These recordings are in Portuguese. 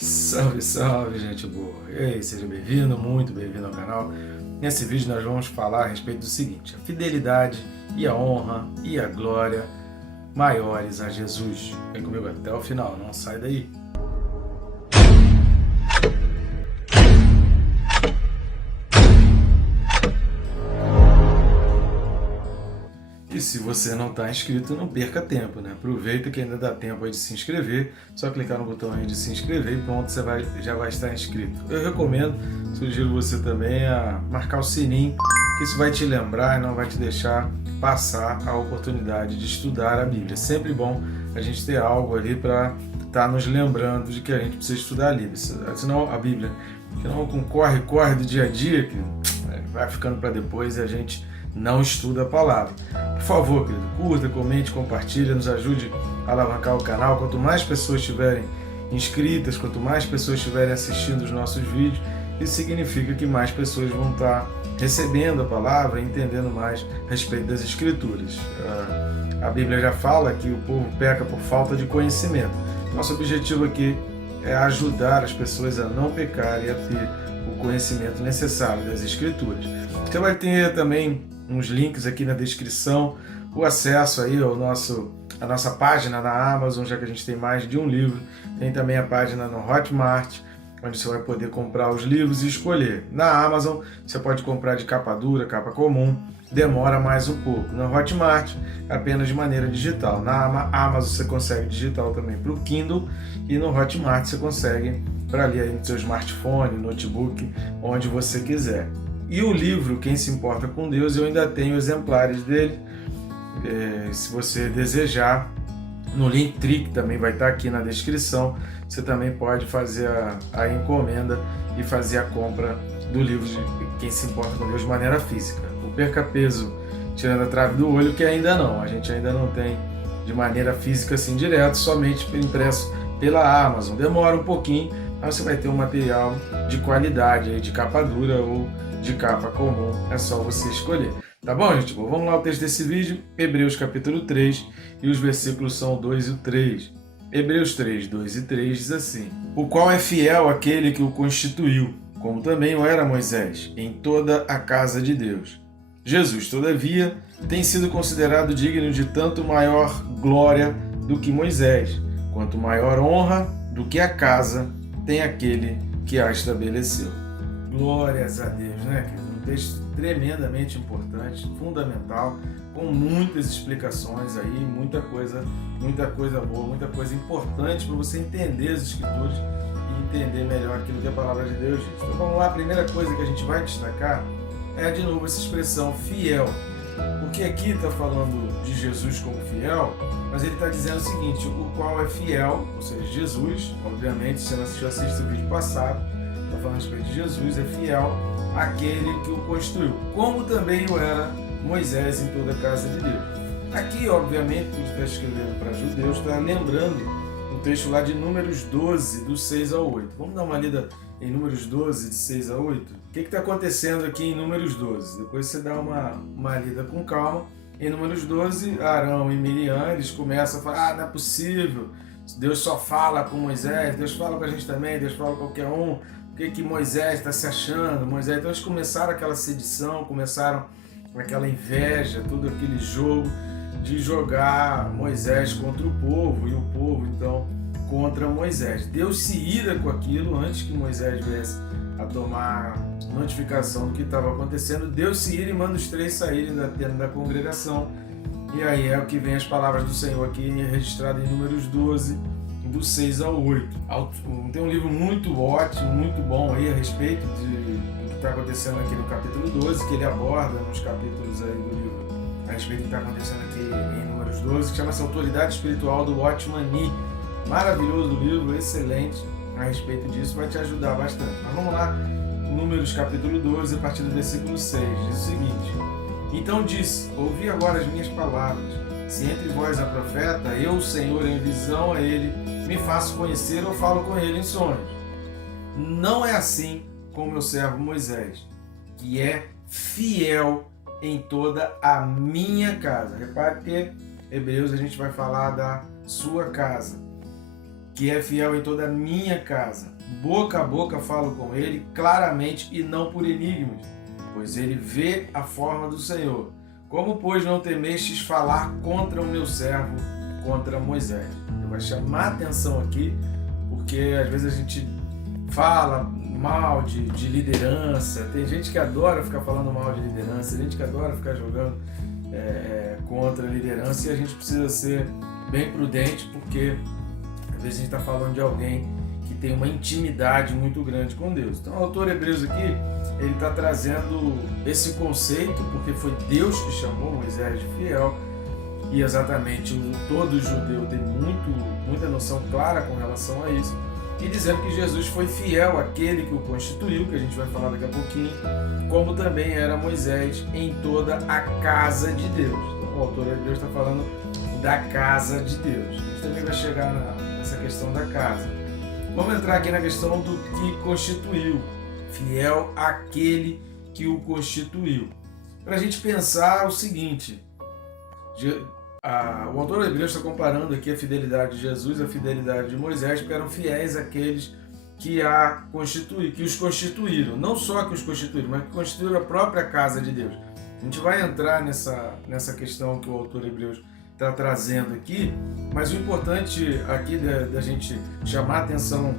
Salve, salve, gente boa! E aí, seja bem-vindo, muito bem-vindo ao canal. Nesse vídeo nós vamos falar a respeito do seguinte: a fidelidade e a honra e a glória maiores a Jesus. Vem comigo até o final, não sai daí. E se você não está inscrito, não perca tempo, né? Aproveita que ainda dá tempo aí de se inscrever. Só clicar no botão aí de se inscrever e pronto, você já vai estar inscrito. Eu recomendo, sugiro você também a marcar o sininho, que isso vai te lembrar e não vai te deixar passar a oportunidade de estudar a Bíblia. É sempre bom a gente ter algo ali para estar nos lembrando de que a gente precisa estudar a Bíblia. Senão a Bíblia, senão com corre do dia a dia, que vai ficando para depois e a gente não estuda a palavra. Por favor, querido, curta, comente, compartilha, nos ajude a alavancar o canal. Quanto mais pessoas estiverem inscritas, quanto mais pessoas estiverem assistindo os nossos vídeos, isso significa que mais pessoas vão estar recebendo a palavra e entendendo mais a respeito das Escrituras. A Bíblia já fala que o povo peca por falta de conhecimento. Nosso objetivo aqui é ajudar as pessoas a não pecar e a ter o conhecimento necessário das Escrituras. Você vai ter também uns links aqui na descrição, o acesso aí a nossa página na Amazon, já que a gente tem mais de um livro. Tem também a página no Hotmart, onde você vai poder comprar os livros e escolher. Na Amazon, você pode comprar de capa dura, capa comum, demora mais um pouco. Na Hotmart, apenas de maneira digital. Na Amazon você consegue digital também para o Kindle e no Hotmart você consegue para ler aí no seu smartphone, notebook, onde você quiser. E o livro Quem se Importa com Deus, eu ainda tenho exemplares dele. Se você desejar, no Linktree, que também vai estar aqui na descrição, você também pode fazer a encomenda e fazer a compra do livro de Quem se Importa com Deus de maneira física. O Perca Peso Tirando a Trave do Olho, que ainda não, a gente ainda não tem de maneira física assim direto, somente impresso pela Amazon. Demora um pouquinho, mas você vai ter um material de qualidade, aí, de capa dura ou de capa comum, é só você escolher. Tá bom, gente? Bom, vamos lá ao texto desse vídeo, Hebreus capítulo 3, e os versículos são o 2 e o 3. Hebreus 3, 2 e 3 diz assim: O qual é fiel aquele que o constituiu, como também o era Moisés, em toda a casa de Deus. Jesus, todavia, tem sido considerado digno de tanto maior glória do que Moisés, quanto maior honra do que a casa tem aquele que a estabeleceu. Glórias a Deus, né, querido? Um texto tremendamente importante, fundamental, com muitas explicações aí, muita coisa boa, muita coisa importante para você entender as Escrituras e entender melhor aquilo que a palavra de Deus diz. Então vamos lá, a primeira coisa que a gente vai destacar é de novo essa expressão fiel, porque aqui está falando de Jesus como fiel, mas ele está dizendo o seguinte: o qual é fiel, ou seja, Jesus, obviamente, se você assistiu o vídeo passado, está falando a respeito de Jesus, é fiel àquele que o construiu, como também o era Moisés em toda a casa de Deus. Aqui, obviamente, que está escrevendo para judeus, está lembrando um texto lá de Números 12, do 6 ao 8. Vamos dar uma lida em Números 12, de 6 a 8? O que está acontecendo aqui em Números 12? Depois você dá uma lida com calma. Em Números 12, Arão e Miriam, eles começam a falar: não é possível, Deus só fala com Moisés, Deus fala com a gente também, Deus fala com qualquer um. O que Moisés está se achando? Moisés. Então eles começaram aquela sedição, começaram aquela inveja, todo aquele jogo de jogar Moisés contra o povo e o povo então contra Moisés. Deus se ira com aquilo antes que Moisés viesse a tomar notificação do que estava acontecendo. Deus se ira e manda os três saírem da tenda da congregação. E aí é o que vem as palavras do Senhor aqui registrado em Números 12, do 6 ao 8. Tem um livro muito ótimo, muito bom aí a respeito do que está acontecendo aqui no capítulo 12, que ele aborda nos capítulos aí do livro a respeito do que está acontecendo aqui em Números 12, que chama-se Autoridade Espiritual do Watchman Nee. Maravilhoso livro, excelente a respeito disso, vai te ajudar bastante. Mas vamos lá, Números capítulo 12, a partir do versículo 6, diz o seguinte: Então disse: ouvi agora as minhas palavras. Se entre vós há profeta, eu, o Senhor, em visão a ele, me faço conhecer ou falo com ele em sonhos. Não é assim com meu servo Moisés, que é fiel em toda a minha casa. Repare que Hebreus a gente vai falar da sua casa. que é fiel em toda a minha casa. Boca a boca falo com ele claramente e não por enigmas, pois ele vê a forma do Senhor. Como, pois, não temestes falar contra o meu servo, contra Moisés? Eu vou chamar a atenção aqui, porque às vezes a gente fala mal de liderança, tem gente que adora ficar falando mal de liderança, tem gente que adora ficar jogando contra a liderança, e a gente precisa ser bem prudente, porque às vezes a gente está falando de alguém que tem uma intimidade muito grande com Deus. Então o autor Hebreus aqui, ele está trazendo esse conceito, porque foi Deus que chamou Moisés de fiel, e exatamente todo judeu tem muita noção clara com relação a isso, e dizendo que Jesus foi fiel àquele que o constituiu, que a gente vai falar daqui a pouquinho, como também era Moisés em toda a casa de Deus. Então, o autor Hebreus está falando da casa de Deus. A gente também vai chegar nessa questão da casa. Vamos entrar aqui na questão do que constituiu, fiel àquele que o constituiu. Para a gente pensar o seguinte, o autor Hebreus está comparando aqui a fidelidade de Jesus, a fidelidade de Moisés, porque eram fiéis àqueles que os constituíram. Não só que os constituíram, mas que constituíram a própria casa de Deus. A gente vai entrar nessa questão que o autor Hebreus está trazendo aqui, mas o importante aqui da gente chamar a atenção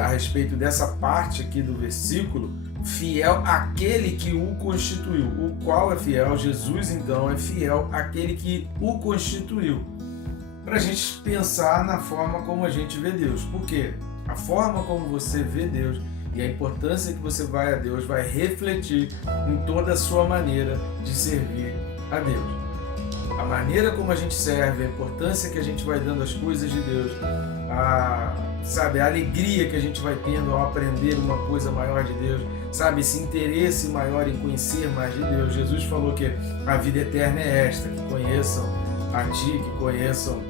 a respeito dessa parte aqui do versículo, fiel àquele que o constituiu. O qual é fiel? Jesus, então, é fiel àquele que o constituiu. Para a gente pensar na forma como a gente vê Deus. Por quê? A forma como você vê Deus e a importância que você vai a Deus vai refletir em toda a sua maneira de servir a Deus. A maneira como a gente serve, a importância que a gente vai dando às coisas de Deus, a alegria que a gente vai tendo ao aprender uma coisa maior de Deus, esse interesse maior em conhecer mais de Deus. Jesus falou que a vida eterna é esta, que conheçam a Ti, que conheçam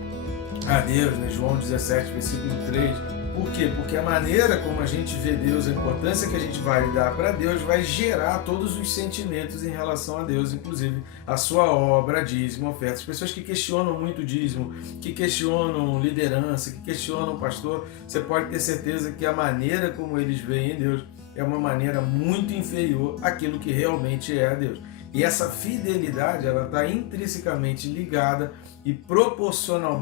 a Deus, né? João 17, versículo 3. Por quê? Porque a maneira como a gente vê Deus, a importância que a gente vai dar para Deus, vai gerar todos os sentimentos em relação a Deus, inclusive a sua obra, dízimo, oferta. As pessoas que questionam muito o dízimo, que questionam liderança, que questionam o pastor, você pode ter certeza que a maneira como eles veem Deus é uma maneira muito inferior àquilo que realmente é a Deus. E essa fidelidade, ela está intrinsecamente ligada e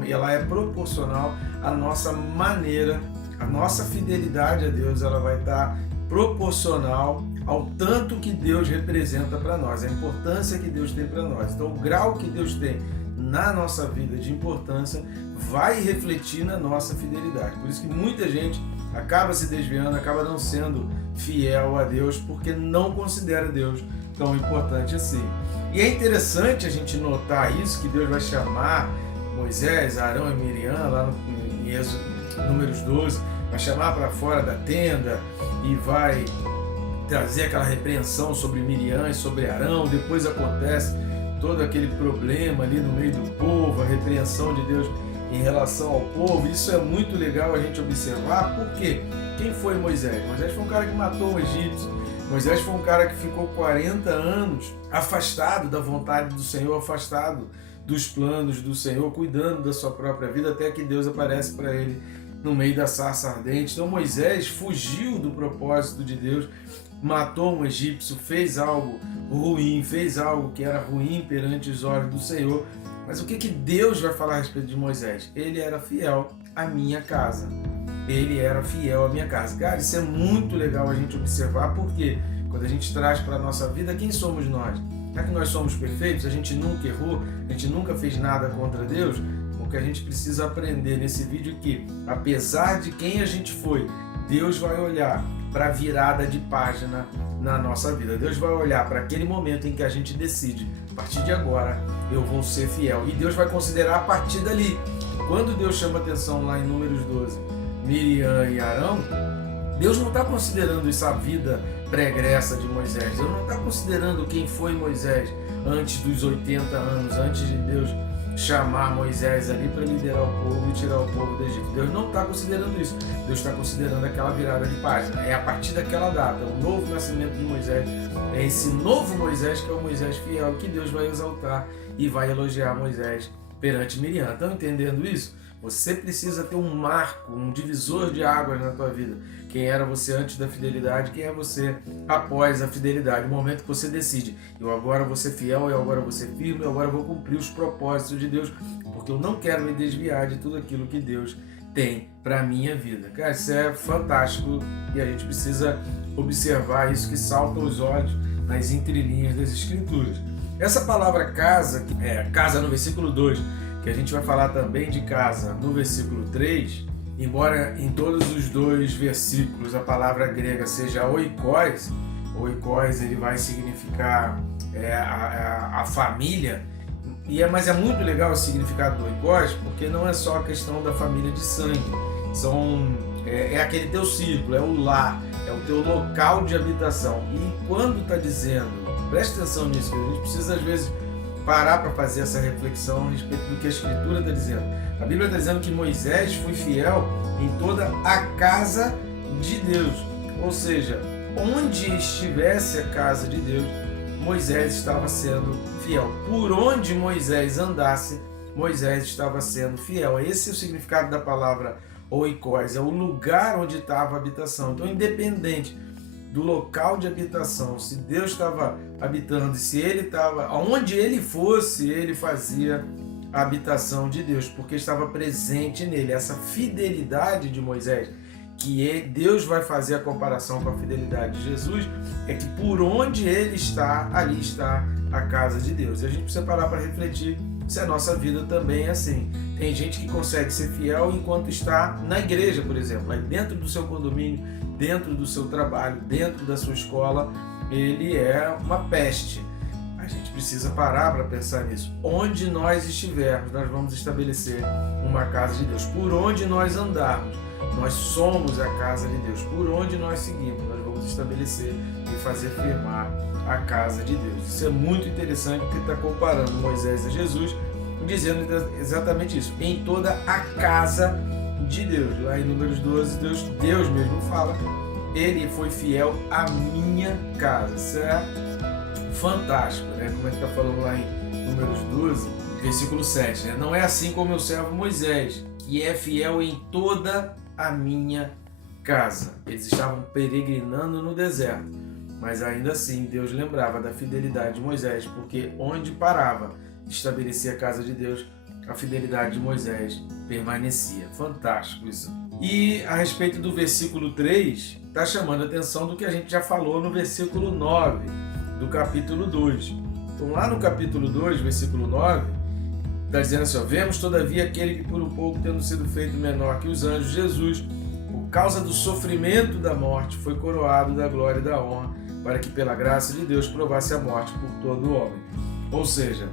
ela é proporcional à nossa maneira. A nossa fidelidade a Deus, ela vai estar proporcional ao tanto que Deus representa para nós, a importância que Deus tem para nós. Então, o grau que Deus tem na nossa vida de importância vai refletir na nossa fidelidade. Por isso que muita gente acaba se desviando, acaba não sendo fiel a Deus, porque não considera Deus tão importante assim. E é interessante a gente notar isso, que Deus vai chamar Moisés, Arão e Miriam, lá em Êxodo, Números 12, vai chamar para fora da tenda e vai trazer aquela repreensão sobre Miriam e sobre Arão. Depois acontece todo aquele problema ali no meio do povo, a repreensão de Deus em relação ao povo. Isso é muito legal a gente observar. Por quê? Quem foi Moisés? Moisés foi um cara que matou um egípcio. Moisés foi um cara que ficou 40 anos afastado da vontade do Senhor, afastado dos planos do Senhor, cuidando da sua própria vida, até que Deus aparece para ele no meio da sarça ardente. Então Moisés fugiu do propósito de Deus, matou um egípcio, fez algo ruim, fez algo que era ruim perante os olhos do Senhor. Mas o que Deus vai falar a respeito de Moisés? Ele era fiel à minha casa. Ele era fiel à minha casa. Cara, isso é muito legal a gente observar, porque quando a gente traz para a nossa vida, quem somos nós? Será que nós somos perfeitos? A gente nunca errou? A gente nunca fez nada contra Deus? O que a gente precisa aprender nesse vídeo é que, apesar de quem a gente foi, Deus vai olhar para a virada de página na nossa vida. Deus vai olhar para aquele momento em que a gente decide, a partir de agora, eu vou ser fiel. E Deus vai considerar a partir dali. Quando Deus chama atenção lá em Números 12, Miriam e Arão, Deus não está considerando isso a vida pregressa de Moisés. Deus não está considerando quem foi Moisés antes dos 80 anos, antes de Deus chamar Moisés ali para liderar o povo e tirar o povo do Egito. Deus não está considerando isso. Deus está considerando aquela virada de página. É a partir daquela data, o novo nascimento de Moisés. É esse novo Moisés que é o Moisés fiel, que Deus vai exaltar e vai elogiar Moisés perante Miriam. Estão entendendo isso? Você precisa ter um marco, um divisor de águas na tua vida. Quem era você antes da fidelidade, quem é você após a fidelidade. O momento que você decide, eu agora vou ser fiel, eu agora vou ser firme, eu agora vou cumprir os propósitos de Deus, porque eu não quero me desviar de tudo aquilo que Deus tem para a minha vida. Cara, isso é fantástico e a gente precisa observar isso que salta aos olhos nas entrelinhas das Escrituras. Essa palavra casa, casa no versículo 2, que a gente vai falar também de casa no versículo 3, embora em todos os dois versículos a palavra grega seja oikos, ele vai significar a família, mas é muito legal o significado do oikos, porque não é só a questão da família de sangue, é aquele teu círculo, é o lar, é o teu local de habitação. E quando está dizendo, preste atenção nisso, que a gente precisa às vezes parar para fazer essa reflexão a respeito do que a Escritura está dizendo. A Bíblia está dizendo que Moisés foi fiel em toda a casa de Deus. Ou seja, onde estivesse a casa de Deus, Moisés estava sendo fiel. Por onde Moisés andasse, Moisés estava sendo fiel. Esse é o significado da palavra oikos, é o lugar onde estava a habitação. Então, independente do local de habitação, se Deus estava habitando, se ele estava, aonde ele fosse, ele fazia a habitação de Deus, porque estava presente nele. Essa fidelidade de Moisés, que Deus vai fazer a comparação com a fidelidade de Jesus, é que por onde ele está, ali está a casa de Deus. E a gente precisa parar para refletir se a nossa vida também é assim. Tem gente que consegue ser fiel enquanto está na igreja, por exemplo, aí dentro do seu condomínio, dentro do seu trabalho, dentro da sua escola, ele é uma peste. A gente precisa parar para pensar nisso. Onde nós estivermos, nós vamos estabelecer uma casa de Deus. Por onde nós andarmos, nós somos a casa de Deus. Por onde nós seguimos, nós vamos estabelecer e fazer firmar a casa de Deus. Isso é muito interessante, porque está comparando Moisés a Jesus, dizendo exatamente isso. Em toda a casa de Deus. Lá em Números 12, Deus mesmo fala, ele foi fiel à minha casa. Isso é fantástico, né? Como é que está falando lá em Números 12, versículo 7, né? Não é assim como meu servo Moisés, que é fiel em toda a minha casa. Eles estavam peregrinando no deserto, mas ainda assim Deus lembrava da fidelidade de Moisés, porque onde parava, estabelecia a casa de Deus, a fidelidade de Moisés permanecia. Fantástico isso. E a respeito do versículo 3, está chamando a atenção do que a gente já falou no versículo 9 do capítulo 2. Então lá no capítulo 2, versículo 9, está dizendo assim, vemos todavia aquele que por um pouco, tendo sido feito menor que os anjos, Jesus, por causa do sofrimento da morte, foi coroado da glória e da honra, para que pela graça de Deus provasse a morte por todo o homem. Ou seja,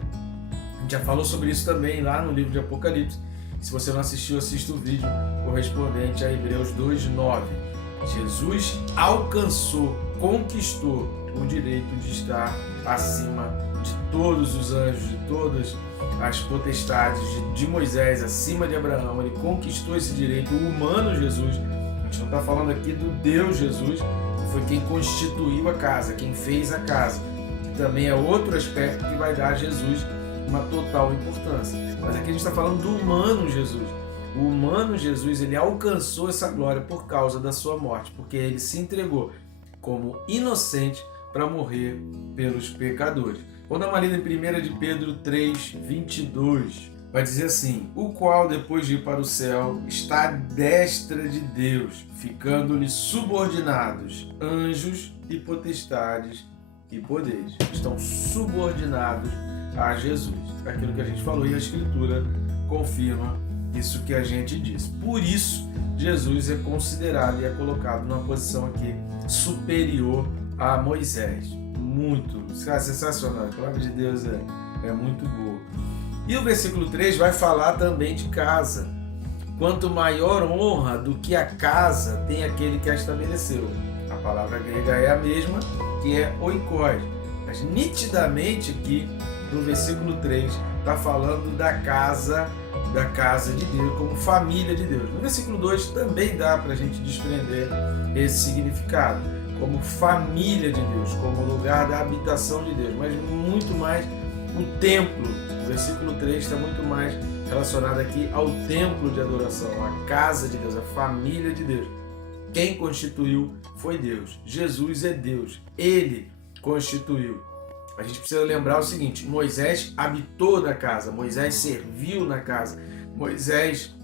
a gente já falou sobre isso também lá no livro de Apocalipse. Se você não assistiu, assista o vídeo correspondente a Hebreus 2:9. Jesus alcançou, conquistou o direito de estar acima de todos os anjos, de todas as potestades de Moisés, acima de Abraão. Ele conquistou esse direito, o humano Jesus. A gente não está falando aqui do Deus Jesus, que foi quem constituiu a casa, quem fez a casa, que também é outro aspecto que vai dar a Jesus uma total importância. Mas aqui a gente está falando do humano Jesus. O humano Jesus, ele alcançou essa glória por causa da sua morte, porque ele se entregou como inocente para morrer pelos pecadores. Vamos dar uma lida em 1 de Pedro 3:22. Vai dizer assim, o qual depois de ir para o céu está à destra de Deus, ficando-lhe subordinados anjos e potestades e poderes. Estão subordinados a Jesus. Aquilo que a gente falou e a Escritura confirma isso que a gente diz. Por isso, Jesus é considerado e é colocado numa posição aqui superior a Moisés. Muito, sensacional. A palavra de Deus é muito boa. E o versículo 3 vai falar também de casa. Quanto maior honra do que a casa tem aquele que a estabeleceu. A palavra grega é a mesma, que é oikos. Mas nitidamente aqui, no versículo 3, está falando da casa de Deus, como família de Deus. No versículo 2 também dá para a gente desprender esse significado, como família de Deus, como lugar da habitação de Deus, mas muito mais o templo. O versículo 3 está muito mais relacionada aqui ao templo de adoração, a casa de Deus, a família de Deus. Quem constituiu foi Deus. Jesus é Deus. Ele constituiu. A gente precisa lembrar o seguinte: Moisés habitou na casa, Moisés serviu na casa, Moisés,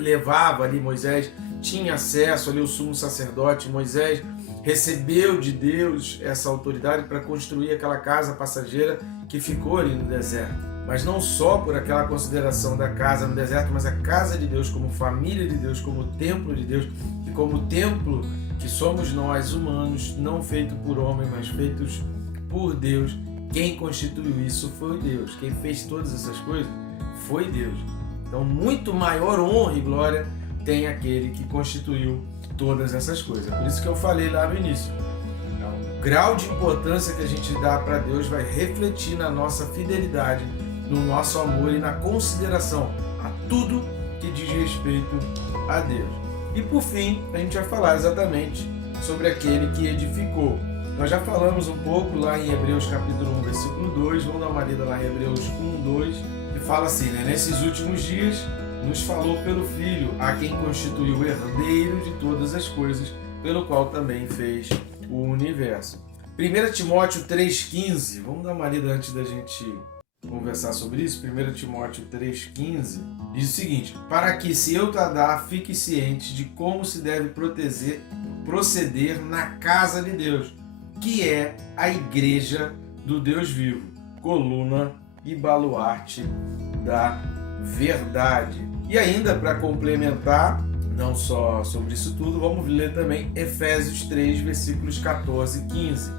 levava ali, Moisés tinha acesso ali ao sumo sacerdote, Moisés recebeu de Deus essa autoridade para construir aquela casa passageira que ficou ali no deserto. Mas não só por aquela consideração da casa no deserto, mas a casa de Deus como família de Deus, como templo de Deus, e como templo que somos nós humanos, não feito por homem, mas feitos por Deus. Quem constituiu isso foi Deus. Quem fez todas essas coisas foi Deus. Então, muito maior honra e glória tem aquele que constituiu todas essas coisas. Por isso que eu falei lá no início. O grau de importância que a gente dá para Deus vai refletir na nossa fidelidade, no nosso amor e na consideração a tudo que diz respeito a Deus. E por fim, a gente vai falar exatamente sobre aquele que edificou. Nós já falamos um pouco lá em Hebreus capítulo 1, versículo 2, vamos dar uma lida lá em Hebreus 1, 2, que fala assim, nesses últimos dias nos falou pelo Filho, a quem constituiu o herdeiro de todas as coisas, pelo qual também fez o universo. 1 Timóteo 3,15, vamos dar uma lida antes da gente conversar sobre isso. 1 Timóteo 3,15 diz o seguinte: para que, se eu tardar, fique ciente de como se deve proceder na casa de Deus, que é a igreja do Deus vivo, coluna e baluarte da verdade. E ainda para complementar, não só sobre isso tudo, vamos ler também Efésios 3, versículos 14 e 15,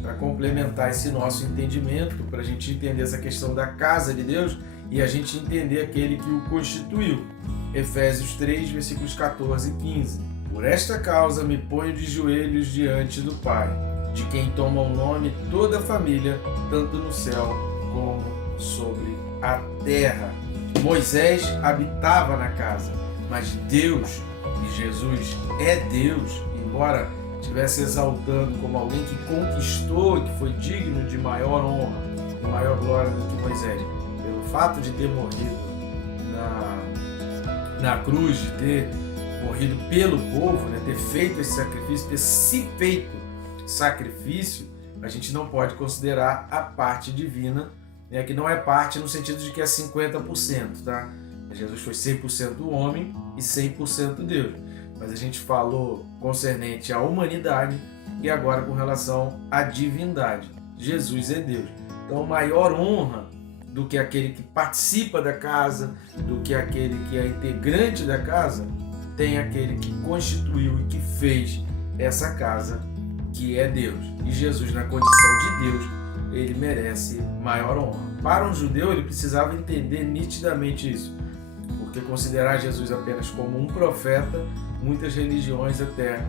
para complementar esse nosso entendimento, para a gente entender essa questão da casa de Deus e a gente entender aquele que o constituiu. Efésios 3, versículos 14 e 15. Por esta causa me ponho de joelhos diante do Pai, de quem toma o nome toda a família, tanto no céu como sobre a terra. Moisés habitava na casa, mas Deus, e Jesus é Deus, embora estivesse exaltando como alguém que conquistou e que foi digno de maior honra e maior glória do que Moisés, pelo fato de ter morrido na cruz, de ter morrido pelo povo, ter feito esse sacrifício, ter se feito sacrifício, a gente não pode considerar a parte divina, que não é parte no sentido de que é 50%, tá? Jesus foi 100% homem e 100% Deus. Mas a gente falou concernente à humanidade e agora com relação à divindade. Jesus é Deus. Então, maior honra do que aquele que participa da casa, do que aquele que é integrante da casa, tem aquele que constituiu e que fez essa casa, que é Deus. E Jesus, na condição de Deus, ele merece maior honra. Para um judeu, ele precisava entender nitidamente isso, porque considerar Jesus apenas como um profeta, muitas religiões até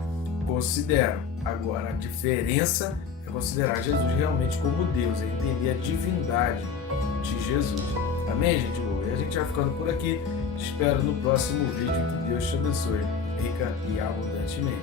consideram. Agora, a diferença é considerar Jesus realmente como Deus, é entender a divindade de Jesus. Amém, gente boa? E a gente vai ficando por aqui. Te espero no próximo vídeo. Que Deus te abençoe rica e abundantemente.